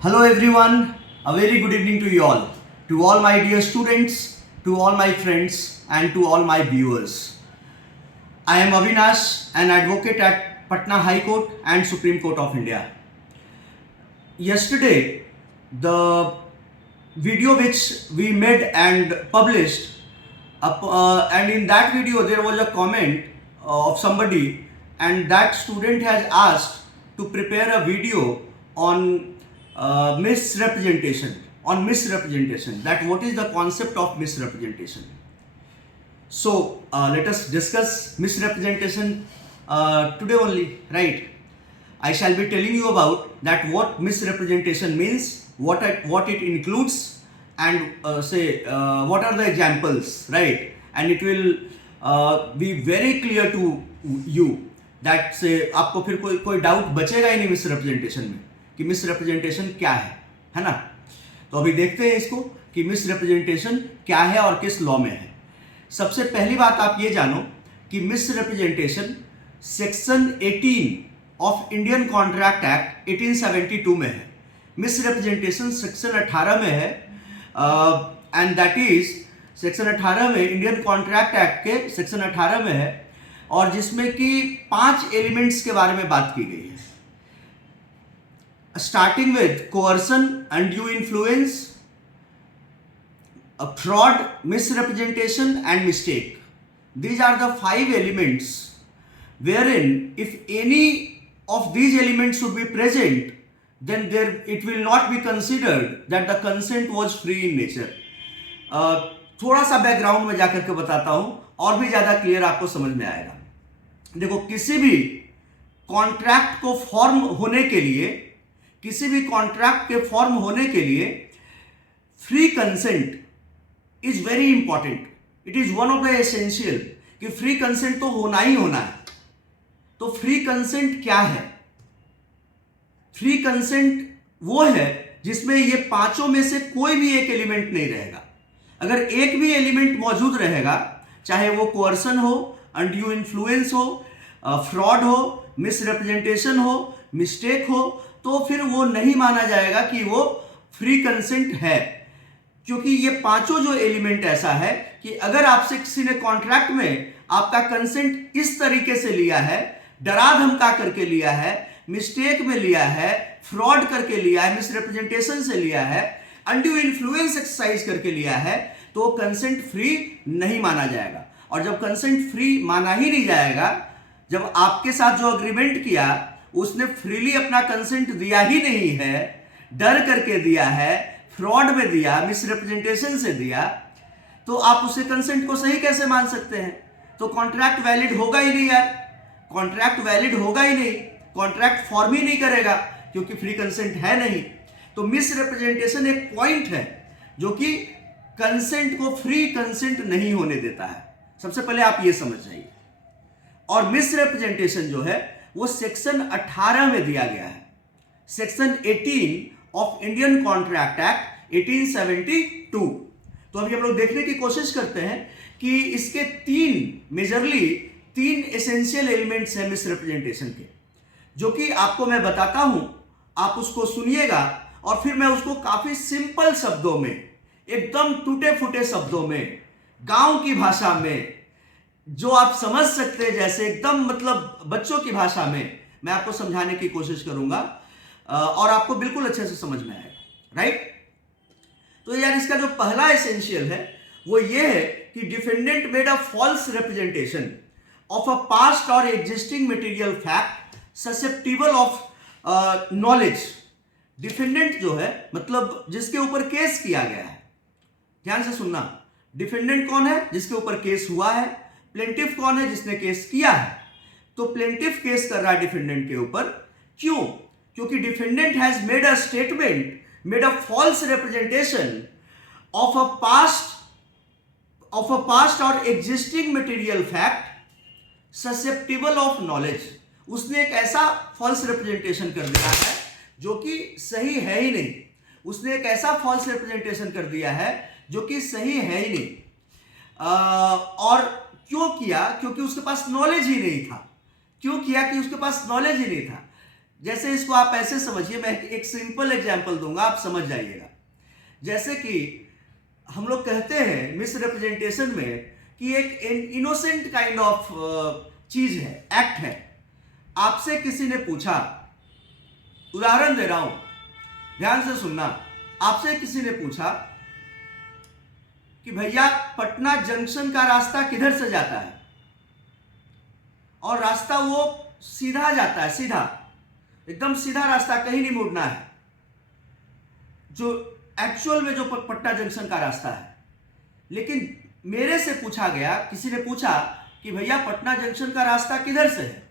Hello everyone, a very good evening to you all. To all my dear students, to all my friends and to all my viewers. I am Avinash, an advocate at Patna High Court and Supreme Court of India. Yesterday, the video which we made and published, and in that video there was a comment of somebody, and that student has asked to prepare a video on misrepresentation, that what is the concept of misrepresentation. So let us discuss misrepresentation today only, right? I shall be telling you about that what misrepresentation means, what it includes, and what are the examples, right? And it will be very clear to you that say आपको फिर कोई doubt बचेगा ही नहीं misrepresentation में कि misrepresentation क्या है ना। तो अभी देखते हैं इसको कि मिसरिप्रेजेंटेशन क्या है और किस लॉ में है। सबसे पहली बात आप ये जानो कि misrepresentation section 18 of Indian contract act 1872 में है। मिसरिप्रेजेंटेशन सेक्शन 18 में है, एंड दैट इज सेक्शन 18 में इंडियन कॉन्ट्रैक्ट एक्ट के सेक्शन 18 में है, और जिसमें कि 5 एलिमेंट्स के बारे में बात की गई है। Starting with coercion, undue influence, fraud, misrepresentation and mistake. These are the 5 elements wherein if any of these elements should be present, then it will not be considered that the consent was free in nature. थोड़ा सा background में जाकर के बताता हूं और भी ज्यादा क्लियर आपको समझ में आएगा। देखो, किसी भी कॉन्ट्रैक्ट को फॉर्म होने के लिए free consent is very important. It is one of the essential कि फ्री कंसेंट तो होना ही होना है। तो फ्री कंसेंट क्या है? फ्री कंसेंट वो है जिसमें ये पांचों में से कोई भी एक एलिमेंट नहीं रहेगा। अगर एक भी एलिमेंट मौजूद रहेगा, चाहे वो कोअर्सन हो, अनड्यू इन्फ्लुएंस हो, फ्रॉड हो, मिसरिप्रेजेंटेशन हो, मिस्टेक हो, तो फिर वो नहीं माना जाएगा कि वो फ्री कंसेंट है। क्योंकि ये पांचों जो एलिमेंट ऐसा है कि अगर आपसे किसी ने कॉन्ट्रैक्ट में आपका कंसेंट इस तरीके से लिया है, डरा धमका करके लिया है, मिस्टेक में लिया है, फ्रॉड करके लिया है, मिसरिप्रेजेंटेशन से लिया है, अनड्यू इन्फ्लुएंस एक्सरसाइज करके लिया है, तो कंसेंट फ्री नहीं माना जाएगा। और जब कंसेंट फ्री माना ही नहीं जाएगा, जब आपके साथ जो अग्रीमेंट किया उसने फ्रीली अपना कंसेंट दिया ही नहीं है, डर करके दिया है, फ्रॉड में दिया, मिसरिप्रेजेंटेशन से दिया, तो आप उसे कंसेंट को सही कैसे मान सकते हैं? तो कॉन्ट्रैक्ट वैलिड होगा ही नहीं यार, कॉन्ट्रैक्ट वैलिड होगा ही नहीं, कॉन्ट्रैक्ट फॉर्म ही नहीं करेगा क्योंकि फ्री कंसेंट है नहीं। तो मिसरिप्रेजेंटेशन एक पॉइंट है जो कि कंसेंट को फ्री कंसेंट नहीं होने देता है। सबसे पहले आप ये समझ जाइए। और मिसरिप्रेजेंटेशन जो है वो सेक्शन 18 में दिया गया है, section 18 of Indian contract act 1872। तो अभी हम लोग देखने की कोशिश करते हैं कि इसके मेजरली तीन एसेंशियल एलिमेंट्स हैं मिसरिप्रेजेंटेशन के, जो कि आपको मैं बताता हूं, आप उसको सुनिएगा और फिर मैं उसको काफी सिंपल शब्दों में, एकदम टूटे फूटे शब्दों में, गांव की भाषा में, जो आप समझ सकते हैं, जैसे एकदम मतलब बच्चों की भाषा में मैं आपको समझाने की कोशिश करूंगा और आपको बिल्कुल अच्छे से समझ में आएगा, राइट? तो यार इसका जो पहला एसेंशियल है वो ये है कि defendant made a false representation of a past और existing material fact susceptible of knowledge. Defendant जो है मतलब जिसके ऊपर केस किया गया है, ध्यान से सुनना। डिफेंडेंट कौन है? जिसके ऊपर केस हुआ है। प्लेंटिफ कौन है? जिसने केस किया है। तो प्लेंटिफ केस कर रहा है डिफेंडेंट के ऊपर। क्यों? क्योंकि defendant has made a statement, made a false representation of a past और existing material fact susceptible of knowledge. उसने एक ऐसा फॉल्स रिप्रेजेंटेशन कर दिया है जो कि सही है ही नहीं। उसने एक ऐसा फॉल्स रिप्रेजेंटेशन कर दिया है जो कि सही है ही नहीं। और क्यों किया? क्योंकि उसके पास नॉलेज ही नहीं था। क्यों किया? कि उसके पास नॉलेज ही नहीं था। जैसे इसको आप ऐसे समझिए, मैं एक सिंपल एग्जांपल दूंगा, आप समझ जाइएगा। जैसे कि हम लोग कहते हैं मिस रिप्रेजेंटेशन में कि एक इनोसेंट काइंड ऑफ चीज है, एक्ट है। आपसे किसी ने पूछा, उदाहरण दे रहा हूं, ध्यान से सुनना। आपसे किसी ने पूछा कि भैया पटना जंक्शन का रास्ता किधर से जाता है, और रास्ता वो सीधा जाता है, सीधा, एकदम सीधा रास्ता, कहीं नहीं मुड़ना है, जो एक्चुअल में जो पटना जंक्शन का रास्ता है। लेकिन मेरे से पूछा गया, किसी ने पूछा कि भैया पटना जंक्शन का रास्ता किधर से है।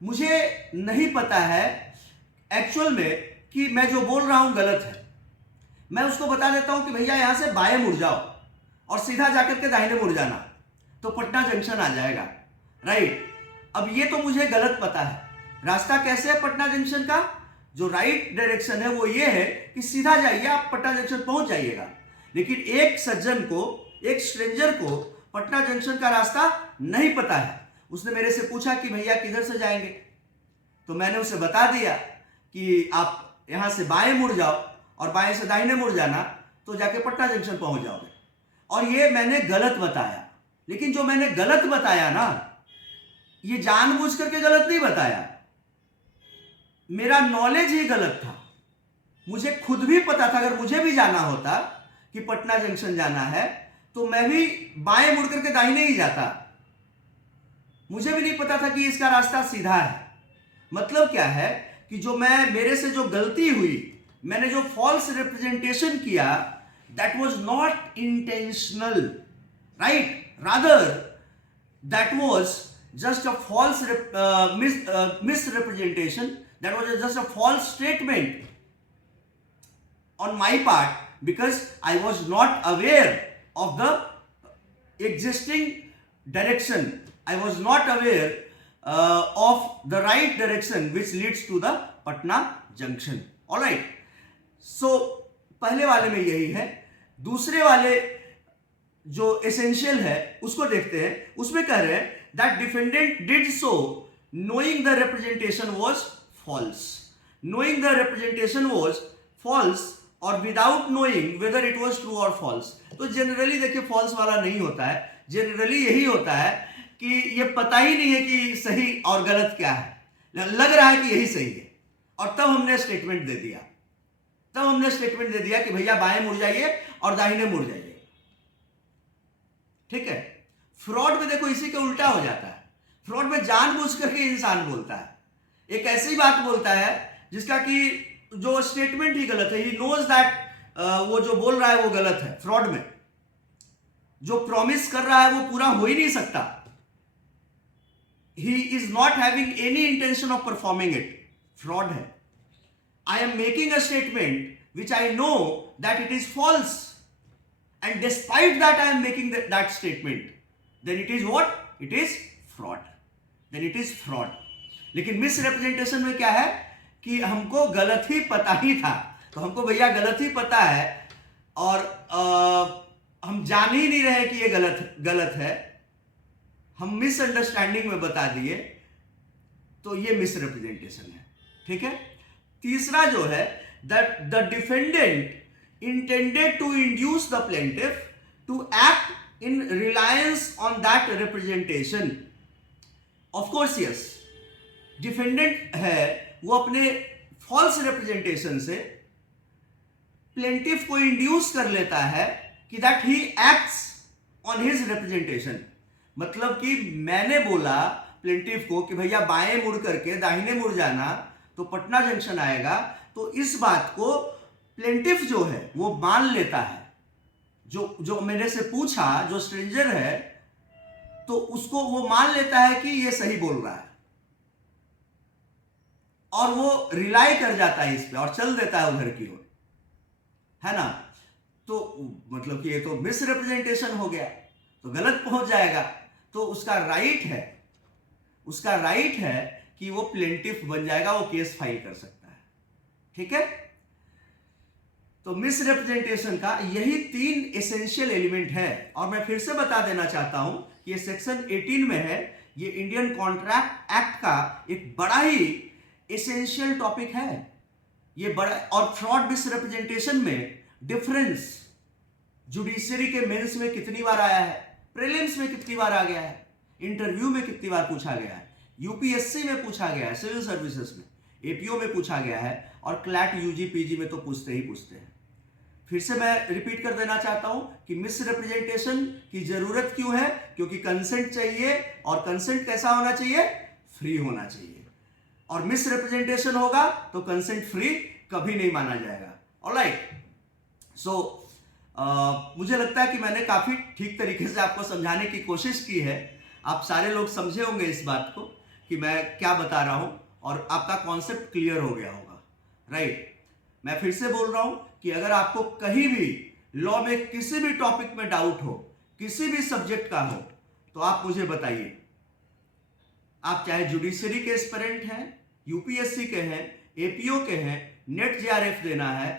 मुझे नहीं पता है एक्चुअल में कि मैं जो बोल रहा हूं गलत है। मैं उसको बता देता हूं कि भैया यहां से बाएं मुड़ जाओ और सीधा जाकर के दाहिने मुड़ जाना, तो पटना जंक्शन आ जाएगा, राइट। अब ये तो मुझे गलत पता है। रास्ता कैसे है पटना जंक्शन का? जो राइट डायरेक्शन है वो ये है कि सीधा जाइए, आप पटना जंक्शन पहुंच जाइएगा। लेकिन एक सज्जन को, एक स्ट्रेंजर को पटना जंक्शन का रास्ता नहीं पता है। उसने मेरे से पूछा कि भैया किधर से जाएंगे, तो मैंने उसे बता दिया कि आप यहां से बाएं मुड़ जाओ और बाएं से दाहिने मुड़ जाना, तो जाके पटना जंक्शन पहुंच जाओगे। और ये मैंने गलत बताया। लेकिन जो मैंने गलत बताया ना, ये जानबूझ करके गलत नहीं बताया, मेरा नॉलेज ही गलत था। मुझे खुद भी पता था, अगर मुझे भी जाना होता कि पटना जंक्शन जाना है तो मैं भी बाएं मुड़ करके दाहिने ही जाता। मुझे भी नहीं पता था कि इसका रास्ता सीधा है। मतलब क्या है कि जो मेरे से जो गलती हुई, मैंने जो फॉल्स रिप्रेजेंटेशन किया, that was not intentional, right, rather that was just a false misrepresentation. That was just a false statement on my part, because I was not aware of the existing direction. I was not aware of the right direction which leads to the Patna junction. All right. So पहले वाले में यही है। दूसरे वाले जो essential है उसको देखते हैं। उसमें कह रहे हैं that defendant did so knowing the representation was false. Knowing the representation was false or without knowing whether it was true or false. तो जनरली देखिए फॉल्स वाला नहीं होता है, जनरली यही होता है कि ये पता ही नहीं है कि सही और गलत क्या है, लग रहा है कि यही सही है, और तब हमने स्टेटमेंट दे दिया। तब हमने स्टेटमेंट दे दिया कि भैया बाएं मुड़ जाइए और दाहिने मुड़ जाइए। ठीक है। फ्रॉड में देखो इसी के उल्टा हो जाता है। फ्रॉड में जानबूझ करके इंसान बोलता है, एक ऐसी बात बोलता है जिसका कि जो स्टेटमेंट ही गलत है। ही नोज दैट वो जो बोल रहा है वो गलत है। फ्रॉड में जो प्रॉमिस कर रहा है वो पूरा हो ही नहीं सकता। He is not having any intention of performing it. Fraud है। I am making a statement which I know that it is false, and despite that I am making that statement, then it is what? It is fraud. Then it is fraud. लेकिन misrepresentation में क्या है कि हमको गलत ही पता ही था, तो हमको भैया गलत ही पता है और हम जान ही नहीं रहे कि ये गलत है, हम मिसअंडरस्टैंडिंग में बता दिए, तो ये मिसरिप्रेजेंटेशन है। ठीक है। तीसरा जो है that the defendant intended to induce the plaintiff to act in reliance on that representation. Of course, yes, defendant है वो अपने false representation से plaintiff को induce कर लेता है कि that he acts on his representation. मतलब कि मैंने बोला plaintiff को कि भैया बाएं मुड़ करके दाहिने मुड़ जाना तो पटना जंक्शन आएगा, तो इस बात को प्लेंटिफ जो है वो मान लेता है। जो मेरे से पूछा, जो स्ट्रेंजर है, तो उसको वो मान लेता है कि ये सही बोल रहा है और वो रिलाई कर जाता है इस पे और चल देता है उधर की ओर, है ना। तो मतलब कि ये तो मिसरिप्रेजेंटेशन हो गया, तो गलत पहुंच जाएगा। तो उसका राइट है कि वो प्लेंटिफ बन जाएगा, वो केस फाइल कर सकता है। ठीक है। तो मिसरिप्रेजेंटेशन का यही 3 एसेंशियल एलिमेंट है। और मैं फिर से बता देना चाहता हूं कि ये सेक्शन 18 में है। ये इंडियन कॉन्ट्रैक्ट एक्ट का एक बड़ा ही एसेंशियल टॉपिक है ये बड़ा। और फ्रॉड मिसरिप्रेजेंटेशन में डिफरेंस जुडिशरी के मेंस में कितनी बार आया है, प्रीलिम्स में कितनी बार आ गया है, इंटरव्यू में कितनी बार पूछा गया है, यूपीएससी में पूछा गया है, सिविल सर्विसेज में, एपीओ में पूछा गया है, और क्लैट यूजी पीजी में तो पूछते ही पूछते हैं। फिर से मैं रिपीट कर देना चाहता हूं कि मिसरिप्रेजेंटेशन की जरूरत क्यों है, क्योंकि कंसेंट चाहिए, और कंसेंट कैसा होना चाहिए, फ्री होना चाहिए। और मिसरिप्रेजेंटेशन होगा तो कंसेंट फ्री कभी नहीं माना जाएगा। ऑलराइट, सो मुझे लगता है कि मैंने काफी ठीक तरीके से आपको समझाने की कोशिश की है। आप सारे लोग समझे होंगे इस बात को कि मैं क्या बता रहा हूं, और आपका कॉन्सेप्ट क्लियर हो गया होगा। राइट, मैं फिर से बोल रहा हूं कि अगर आपको कहीं भी लॉ में किसी भी टॉपिक में डाउट हो, किसी भी सब्जेक्ट का हो, तो आप मुझे बताइए। आप चाहे जुडिशरी के एस्पिरेंट हैं, यूपीएससी के हैं, एपीओ के हैं, नेट जेआरएफ देना है,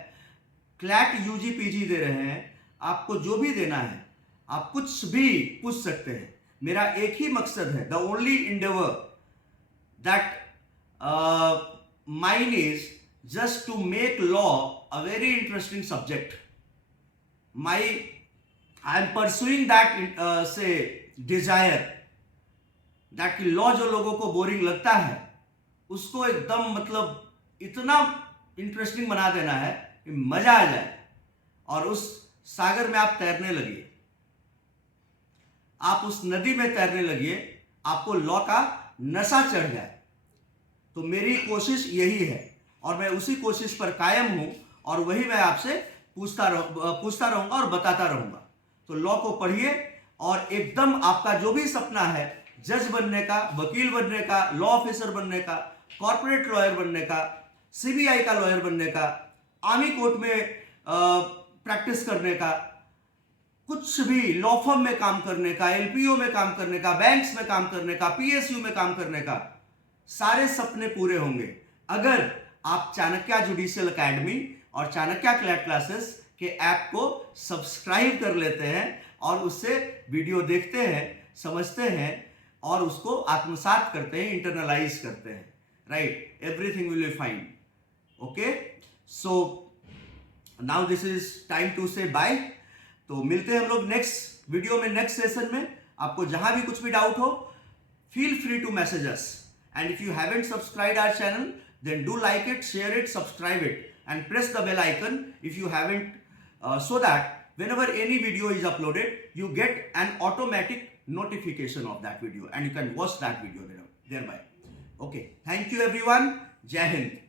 क्लैट यूजी पीजी दे रहे हैं, आपको जो भी देना है आप कुछ भी पूछ सकते हैं। मेरा एक ही मकसद है, the only Endeavour that mine is just to make law a very interesting subject. I am pursuing that desire that कि law जो लोगों को बोरिंग लगता है उसको एकदम मतलब इतना इंटरेस्टिंग बना देना है कि मजा आ जाए, और उस सागर में आप तैरने लगिए, आप उस नदी में तैरने लगिए, आपको लॉ का नशा चढ़ जाए। तो मेरी कोशिश यही है, और मैं उसी कोशिश पर कायम हूं, और वही मैं आपसे पूछता रहूंगा और बताता रहूंगा। तो लॉ को पढ़िए, और एकदम आपका जो भी सपना है, जज बनने का, वकील बनने का, लॉ ऑफिसर बनने का, कॉर्पोरेट लॉयर बनने का, सीबीआई का लॉयर बनने का, आर्मी कोर्ट में प्रैक्टिस करने का, कुछ भी लॉ फर्म में काम करने का, एलपीओ में काम करने का, बैंक्स में काम करने का, पीएसयू में काम करने का, सारे सपने पूरे होंगे अगर आप चाणक्य जुडिशियल एकेडमी और चाणक्य क्लैट क्लासेस के ऐप को सब्सक्राइब कर लेते हैं, और उससे वीडियो देखते हैं, समझते हैं, और उसको आत्मसात करते हैं, इंटरनलाइज करते हैं। Right, everything will be fine. Okay, so now this is time to say bye. तो मिलते हैं हम लोग नेक्स्ट वीडियो में, नेक्स्ट सेशन में। आपको जहां भी कुछ भी डाउट हो, feel free to message us, and if you haven't subscribed our channel, then do like it, share it, subscribe it, and press the bell icon if you haven't, so that whenever any video is uploaded, you get an automatic notification of that video, and you can watch that video thereby. Okay, thank you everyone. Jai Hind.